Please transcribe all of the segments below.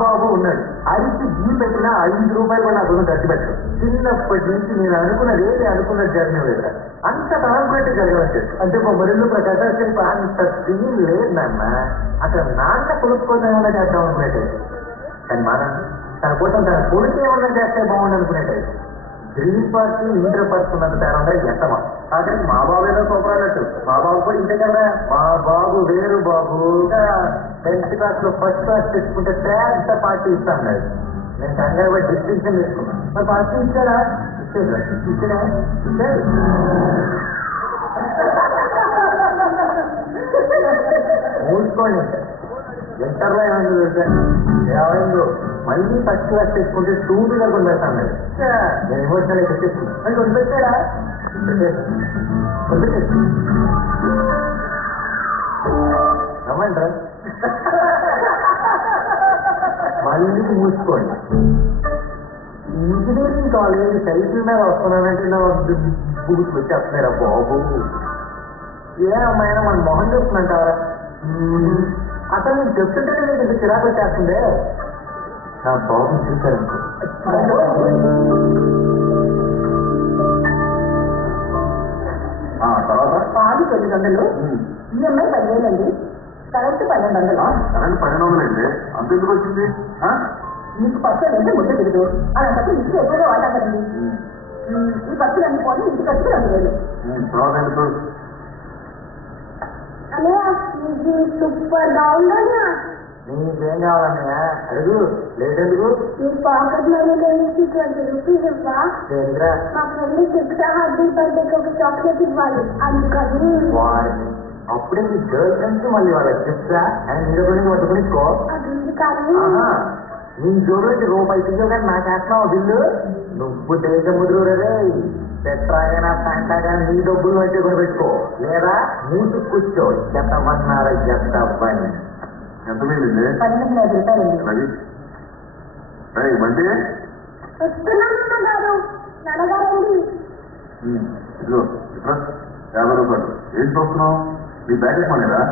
బాబు ఉన్నాడు. అడిగి జీ పెట్టినా 5 రూపాయలు కూడా నాకు ఖర్చు పెట్టాడు. చిన్నప్పటి నుంచి నేను అనుకున్నది ఏది అనుకున్నది జరిగిన అంత కాన్ఫిడెంట్ జరగవచ్చు. అంటే మా మరిల్లు ప్రకాశం అంత సీన్ లేదు నాన్న. అక్కడ నాన్న కొనుక్కోసం ఏమన్నా చేద్దాం అనుకునేది. కానీ మనం తన కోసం తన కొడుకు ఏమన్నా చేస్తే బాగుంది అనుకునేది. గ్రీన్ పార్టీ ఇంటర్ పార్టీ ఉన్నంత తేడా ఉందా ఎంతమా. కాబట్టి మా బాబు ఏదో సూపర్ అన్నట్టు మా బాబు కూడా ఇంతే కదా. మా బాబు వేరు బాబు 10th క్లాస్ లో ఫస్ట్ క్లాస్ తెచ్చుకుంటే పెద్ద పార్టీ ఇస్తాను. నేను కంగారు పోయి డిస్టింక్షన్ తీసుకున్నాను. మరి పార్టీ ఇచ్చాడా? ఇచ్చాడు. ఇచ్చాడా? ఇచ్చాడు. మూసుకోండి. ఇంటర్లో ఏమైందో మళ్ళీ ఫస్ట్ క్లాస్ తెచ్చుకుంటే 2 వీలర్ కొనిపెడతాను. నేను ఎమోషనల్ అయితే తెచ్చుకున్నాను. మరి కొనిపెట్టాడా? రమ్మంటారా? మళ్ళీ మూసుకోండి. ఇంజనీరింగ్ కాలేజ్ సైకిల్ మీద వస్తున్నానంటే నా బూట్లు వచ్చేస్తున్నారా బాబు. ఏ అమ్మాయినా మన మొహం చూస్తుందంటారా? అతను నేను చెప్తుంటే ఇంత చిరాకు వచ్చేస్తుందే. నా బాబు చూశారనుకో. తర్వాత పాలు 900, ఈఎంఐ 10,000 అండి, కరెంట్ 1200. కరెంట్ 1200 అంత ఎందుకు వచ్చింది? మీకు పర్సన్ అంటే ముద్ద తిరిగి అలాంటప్పుడు ఇంటికి ఎప్పుడో వాటా కదండి. ఈ పర్సన్ అనుకోని ఇంటికి వచ్చి 2,000. సూపర్ బాగుందన్నా. నీకేం కావాలన్నా అడుగు. లేదెందుకు? మీ పాకెట్ మనీ 20 రూపీస్ ఇవ్వా? మా ఫ్రెండ్ చెప్తా హ్యాపీ బర్త్డేకి ఒక చాక్లెట్ ఇవ్వాలి అందుకని. అప్పుడే మీ గర్ల్ ఫ్రెండ్స్ మళ్ళీ వాళ్ళకి చెప్తా అండ్ మీరు పట్టుకునికో. అది కానీ నీ జోరుకి రూపాయి తీయో కానీ నాకు వేస్తున్నావు బిల్లు. నువ్వు దేశముద్రు రే. పెట్రాగైనా ప్యాంటాగా నీ డబ్బులు వచ్చి కొని పెట్టుకో. లేదా మూసు కూర్చో. చెత్తమన్నారా చెత్తని. ఎంత పోయింది? 12,000 రూపాయలండి. మండి వస్తున్నాను గారు. నడగారండి. ఇదిగో 50 రూపాయలు. ఏం చూస్తున్నావు? నీ బ్యాగ్ వేసుకోలేదా?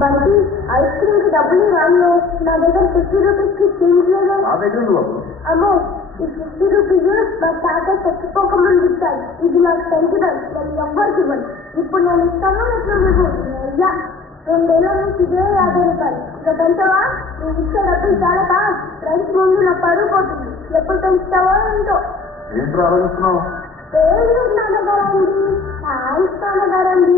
బండి ఐస్ క్రీమ్ కి డబ్బులు రాను. నా దగ్గర 50 రూపీస్ కి చేంజ్ లేదు. నా దగ్గర నువ్వు అమ్మో ఈ 50 రూపీస్ మా తాత చచ్చిపోకముందు ఇచ్చాడు. ఇది నాకు సెంటిమెంట్. నేను ఎవ్వరికి ఇవ్వను. ఇప్పుడు నేను ఇస్తాను. అయ్యా 2 ఏళ్ళ నుంచి ఇదే 50 రూపాయలు. ఇక పెంచవా? నువ్వు ఇచ్చే డబ్బులు చాలక ఫ్రెండ్స్ ముందు నా పరుగు పోతుంది. ఎప్పుడు పెంచుతావో ఏంటో. ఏంటో ఆలోచిస్తున్నావు? నాన్నగారండి. థ్యాంక్స్ నాన్నగారండి.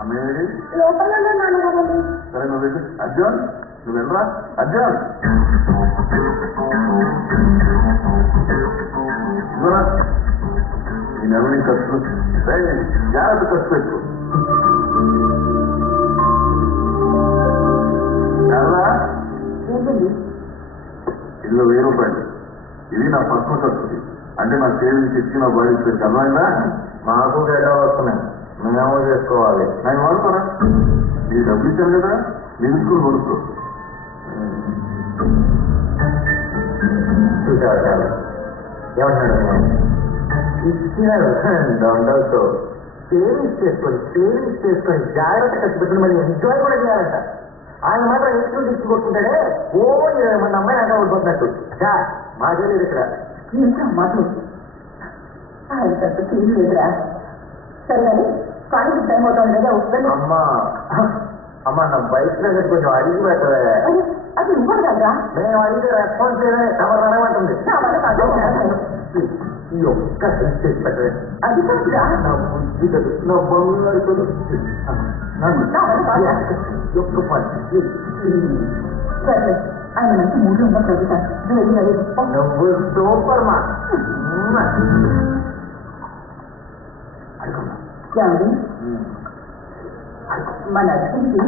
అమ్మేది లోపల నాన్నగారండి. సరే నువ్వు వెళ్ళి. అర్జున్ నువ్వు వెళ్ళరా. అర్జున్ ఈ నెల నీ ఖర్చులు జాగ్రత్త ఖర్చు పెట్టు. ఏంటండి? ఇదిలో 1000 రూపాయలు. ఇది నా పర్సనల్ ఖర్చుది. అంటే నా సేవింగ్స్ ఇచ్చి నా బాడీ ఇచ్చేది అర్థమైందా? మాకు గడ్డ వస్తున్నాయి. మేమేమో చేసుకోవాలి. నేను వాడుతారా? నీ డబ్బులు ఇచ్చాను కదా, నేను స్కూల్ కొడుకో. చూసారు చాలు. ఏమంటున్నాడు? ఇచ్చినాడు దొండలతో. సేవింగ్స్ చేసుకొని జాగ్రత్త ఖర్చు పెట్టుకుని మళ్ళీ ఎంజాయ్ కూడా చేయాలంట. ఆయన మాత్రం ఎక్కువ తెచ్చుకొట్టుకుంటాడే. 20 మంది అమ్మాయి నాకు ఓడిపోతున్నట్టు. మాకే లేదు ఇక్కడ. ఇంకా మాకు ఆయన పెద్ద తీరు లేదురా. సరే కానీ కాలేజీ టైం అవుతుంది కదా. అమ్మా నా బైక్ దగ్గర కొంచెం అడిగి పెట్టలే. అది ఇవ్వదు కదరా. మేము అడిగితే రెస్పాన్స్ ఎవరు అనమంటుంది. ఈ ఒక్క హెల్ప్ చేసి పెట్టలే. అది కాదురా. నా బుద్ధి కదా. నా బంగారు ఒక్క పని. సరే ఆయన మంచి మూడు ఉందా ప్రభుత్వం. నువ్వు సూపర్ మా. ఏమండి మన అర్జున్కి